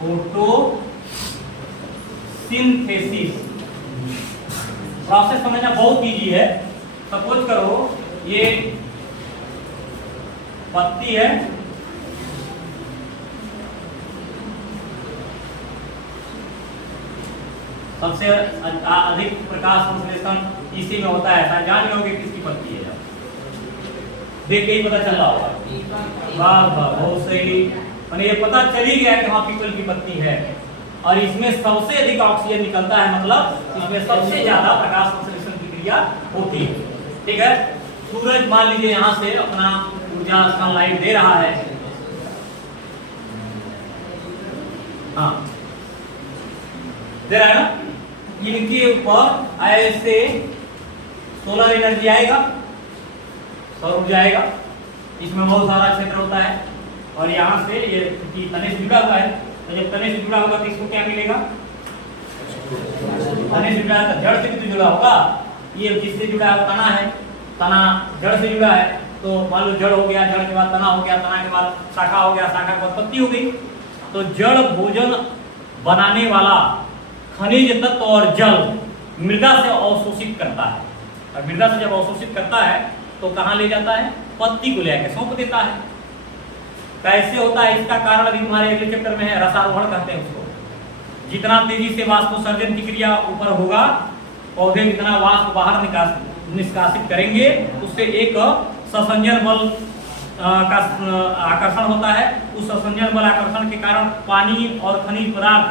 Photosynthesis. Process समझना बहुत easy है। सपोज करो ये पत्ती है, सबसे अधिक प्रकाश संश्लेषण इसी में होता है। शायद जान लोगे किसकी पत्ती है, देख के ही पता चल रहा होगा। वाह वाह, बहुत सही। मैंने ये पता चल ही गया कि हाँ पीपल की पत्ती है, और इसमें सबसे अधिक ऑक्सीजन निकलता है, मतलब इसमें सबसे ज्यादा प्रकाश संश्लेषण की क्रिया होती है। ठीक है, सूरज मान लीजिए यहाँ से अपना ऊर्जा सनलाइट दे रहा है, हाँ दे रहा है ना, इनके ऊपर ऐसे सोलर एनर्जी आएगा, सौर ऊर्जा आएगा, इसमें बहुत सारा क्षेत्र होता है, और यहाँ से ये तने से जुड़ा हुआ है, तो जब तने से जुड़ा होगा तो इसको क्या मिलेगा, तने से जुड़ा है, जड़ से भी तो जुड़ा होगा, ये जिससे जुड़ा है तना है, तना जड़ से जुड़ा है, तो मान लो जड़ हो गया, जड़ के बाद तना हो गया, तना के बाद शाखा हो गया, शाखा के बाद पत्ती हो गई। तो जड़ भोजन बनाने वाला खनिज तत्व और जल मृदा से अवशोषित करता है, और मृदा से जब अवशोषित करता है तो कहाँ ले जाता है, पत्ती को लेकर सौंप देता है। कैसे होता है इसका कारण अभी तुम्हारे अगले चैप्टर में है, रसारोहण कहते हैं उसको। जितना तेजी से वाष्पोत्सर्जन की क्रिया ऊपर होगा, पौधे जितना वाष्प बाहर निष्कासित करेंगे, उससे एक ससंजन बल का आकर्षण होता है। उस ससंजन बल आकर्षण के कारण पानी और खनिज पदार्थ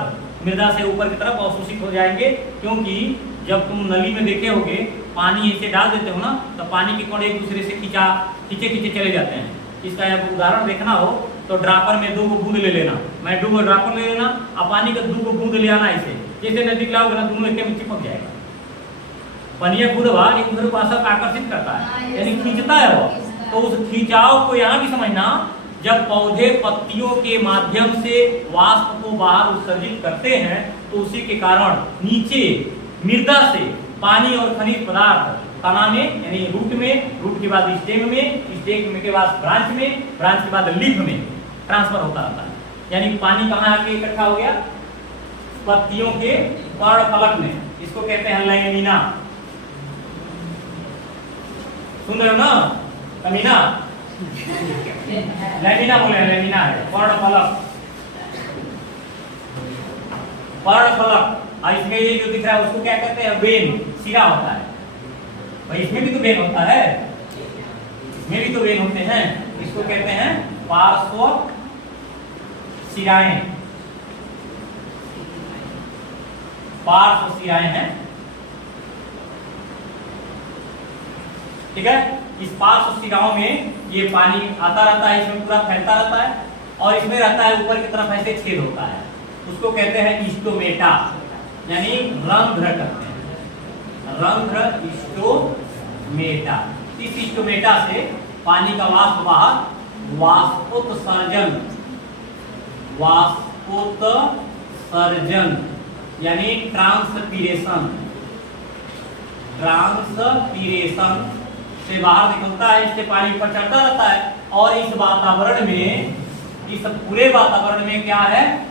मृदा से ऊपर की तरफ अवशोषित हो जाएंगे, क्योंकि जब तुम नली में देखे होगे पानी ऐसे डाल देते हो ना, तो पानी के कण एक दूसरे से खींचे चले जाते हैं। इसका एक उदाहरण देखना हो तो ड्रापर में 2 बूंद ले लेना, मैं 2 ड्रापर ले लेना, और पानी का 2 बूंद ले आना, ऐसे जैसे नजदीक लाओगे ना दोनों एक में चिपक जाएगा। पनिया खुद एक दूसरे को आकर्षित करता है, यानी खींचता है वो। तो उस खिंचाव को यहाँ भी समझना, जब पौधे पत्तियों के माध्यम से वाष्प को बाहर उत्सर्जित करते हैं, तो उसी के कारण नीचे मृदा से पानी और खनिज पदार्थ तना में यानी रूट में, रूट के बाद स्टेम में, स्टेम के बाद ब्रांच में, ब्रांच के बाद लीफ में ट्रांसफर होता रहता है। यानी पानी कहाँ आके इकट्ठा हो गया, पत्तियों के पर्णफलक में, इसको कहते हैं लैमिना। सुन रहे हो ना, लैमिना लैमिना बोले, लैमिना है पर्णफलक, पर्णफलक। और इसमें ये जो दिख रहा है उसको क्या कहते हैं, वेन, सिरा होता है भाई। इसमें भी तो वेन होता है, इसमें भी तो वेन होते हैं, इसको कहते हैं पार्श्व सिराएं, पार्श्व सिराएं हैं। ठीक है, इस पार्श्व सिराओं में ये पानी आता रहता है, इसमें पूरा फैलता रहता है, और इसमें रहता है ऊपर की तरफ ऐसे छेद होता है, उसको कहते हैं स्टोमेटा, यानी रंध्र कहते हैं, रंध्र स्टोमेटा। इस स्टोमेटा से पानी का वाष्प बाहर वाष्पोत्सर्जन, वाष्पोत्सर्जन यानी ट्रांसपीरेशन, ट्रांसपीरेशन से बाहर निकलता है, इससे पानी ऊपर चढ़ता रहता है। और इस वातावरण में, इस पूरे वातावरण में क्या है,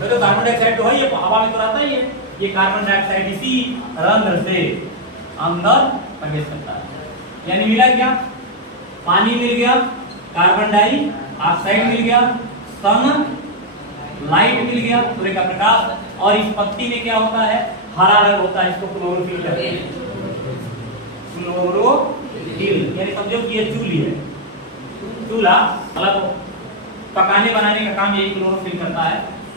तो कार्बन डाइऑक्साइड तो है, ये हवा में तो रहता ही है, ये कार्बन डाइऑक्साइड इसी रंध्र से अंदर प्रवेश करता है। यानी मिला क्या, पानी मिल गया, कार्बन डाइऑक्साइड मिल गया, सनलाइट मिल गया, सूर्य का प्रकाश, और इस पत्ती में क्या होता है, हरा रंग होता है, इसको क्लोरोफिल कहते हैं, क्लोरोफिल। यानी समझो कि ये चूल्ही है, चूल्हा मतलब पकाने बनाने का काम यही क्लोरोफिल करता है,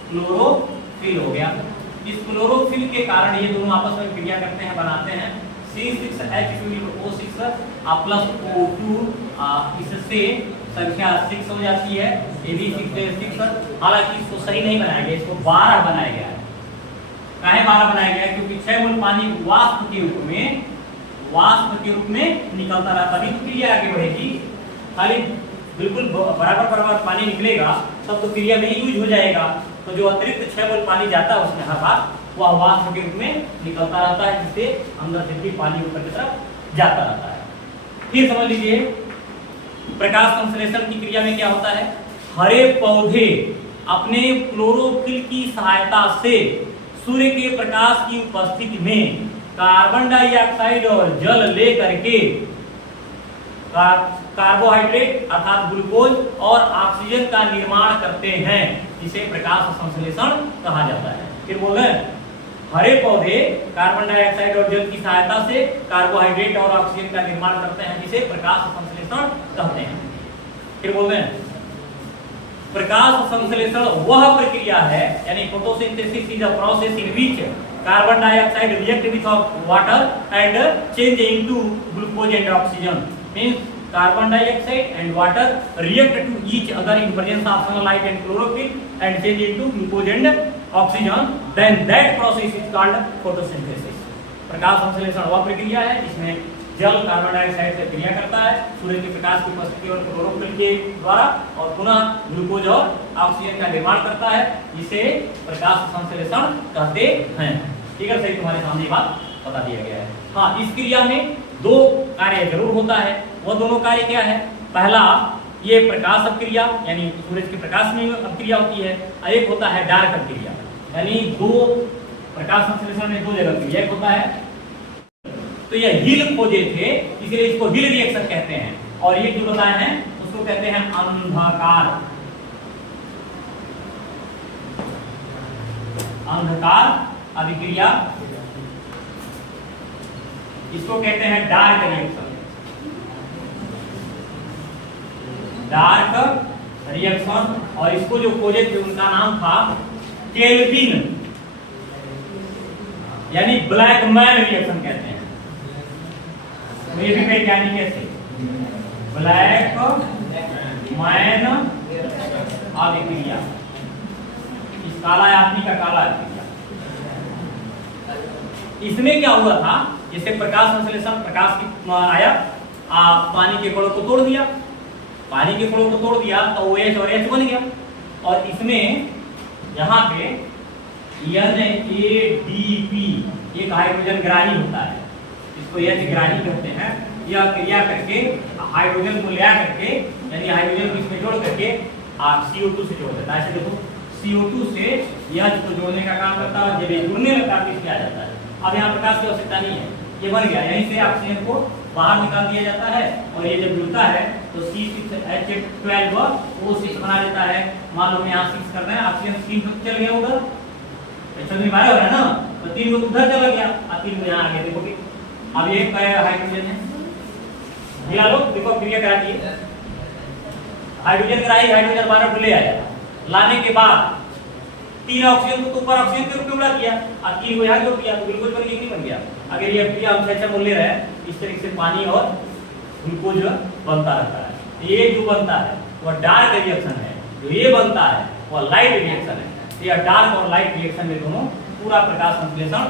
क्लोरोफिल हो गया। इस क्लोरोफिल के कारण ये दोनों आपस में क्रिया करते हैं, बनाते हैं C6H12O6 प्लस O2, इससे संख्या 6 हो जाती है, ये भी 6। हालांकि इसको सही नहीं बनाया गया, इसको 12 बनाया गया है। काहे 12 बनाया गया है, क्योंकि 6 मोल पानी वाष्प के रूप में निकलता रहता, तभी तो क्रिया आगे बढ़ेगी। खाली बिल्कुल बराबर पानी निकलेगा तब तो क्रिया में यूज हो जाएगा, तो जो अतिरिक्त 6 मोल पानी जाता है उसमें हर बार वह वाष्प के रूप में निकलता रहता है, जिससे अंदर से भी पानी ऊपर की तरफ जाता रहता है। फिर समझ लीजिए प्रकाश संश्लेषण की क्रिया में क्या होता है, हरे पौधे अपने क्लोरोफिल की सहायता से सूर्य के प्रकाश की उपस्थिति में कार्बन डाइऑक्साइड और जल ले करके कार्बोहाइड्रेट अर्थात ग्लूकोज और ऑक्सीजन का निर्माण करते हैं, जिसे प्रकाश संश्लेषण कहा जाता है। फिर बोल रहे हैं हरे पौधे कार्बन डाइऑक्साइड और जल की सहायता से कार्बोहाइड्रेट और ऑक्सीजन का निर्माण करते हैं, जिसे प्रकाश संश्लेषण कहते हैं। फिर बोलते हैं प्रकाश संश्लेषण वह प्रक्रिया है, यानी photosynthesis is a process in which carbon dioxide react with water and change into glucose and oxygen. Means carbon dioxide and water react to each other in presence of sunlight and chlorophyll and change into glucose and oxygen, then that process is called photosynthesis। प्रकाश संश्लेषण वह प्रक्रिया है जिसमें जल carbon dioxide से क्रिया करता है सूर्य के प्रकाश की उपस्थिति और क्लोरोफिल के द्वारा, और पुनः ग्लूकोज और ऑक्सीजन का निर्माण करता है, जिसे प्रकाश संश्लेषण कहते हैं। ठीक है, सही तुम्हारे सामने बात बता दिया गया है। हाँ, इस क्रिया में दो कार्य जरूर होता है। वह दोनों कार्य क्या है? पहला ये प्रकाश अपक्रिया, यानी सूरज के प्रकाश में अपक्रिया होती है, और एक होता है डार्क अपक्रिया, यानी दो प्रकाश संश्लेषण में दो जगह क्रिया। एक होता है तो ये हिल खोजे थे, इसलिए इसको हिल रिएक्शन कहते हैं, और ये जो बताए हैं उसको कहते हैं अंधकार अभिक्रिया, इसको कहते हैं डार्क रिएक्शन। और इसको जो खोजे थे उनका नाम था केल्विन, यानी ब्लैक मैन रिएक्शन कहते हैं। तो ये भी वैज्ञानिक कैसे ब्लैक मैन अभिक्रिया, इस काला आदमी का काला अभिक्रिया। इसमें क्या हुआ था, जैसे प्रकाश संश्लेषण, प्रकाश की आया, पानी के कणों को तोड़ दिया, पानी के कणों को तोड़ दिया तो OH और H बन गया, और इसमें यहाँ पे NADP एक हाइड्रोजन ग्राही होता है, इसको H ग्राही कहते हैं। यह क्रिया करके हाइड्रोजन को ले करके, यानी हाइड्रोजन को इसमें जोड़ करके CO2 से जोड़ देता है। ऐसे देखो CO2 से H को जोड़ने का काम करता है, जब ये जुड़ने लगता है तो क्या जाता है। अब यहाँ प्रकाश की आवश्यकता नहीं है, ये बन गया, यहीं से ऑक्सीजन को बाहर निकाल दिया जाता है, और ये जब जुड़ता है तो C6H12 O6 बना देता है। मान लो यहाँ 6 कर रहे हैं, ऑक्सीजन 3 चल गया उधर, अच्छा नहीं बाहर हो रहा है ना, तो 3 को उधर चला गया और 3 को यहाँ आ गया। देखो अब ये हाइड्रोजन है, मिला लो, देखो क्रिया करा दी, हाइड्रोजन कराई, हाइड्रोजन 12 को ले आया, लाने के बाद 3 ऑक्सीजन को ऊपर ऑक्सीजन के रूप में उड़ा दिया और 3 को यहाँ जोड़ दिया, तो ग्लूकोज बन गया नहीं बन गया। अगर ये क्रिया हम अच्छा बोल ले रहे हैं, इस तरीके से पानी और ग्लूकोज बनता रहता है। ये जो बनता है वह डार्क रिएक्शन है, जो ये बनता है वह लाइट रिएक्शन है। ये डार्क और लाइट रिएक्शन में दोनों पूरा प्रकाश संश्लेषण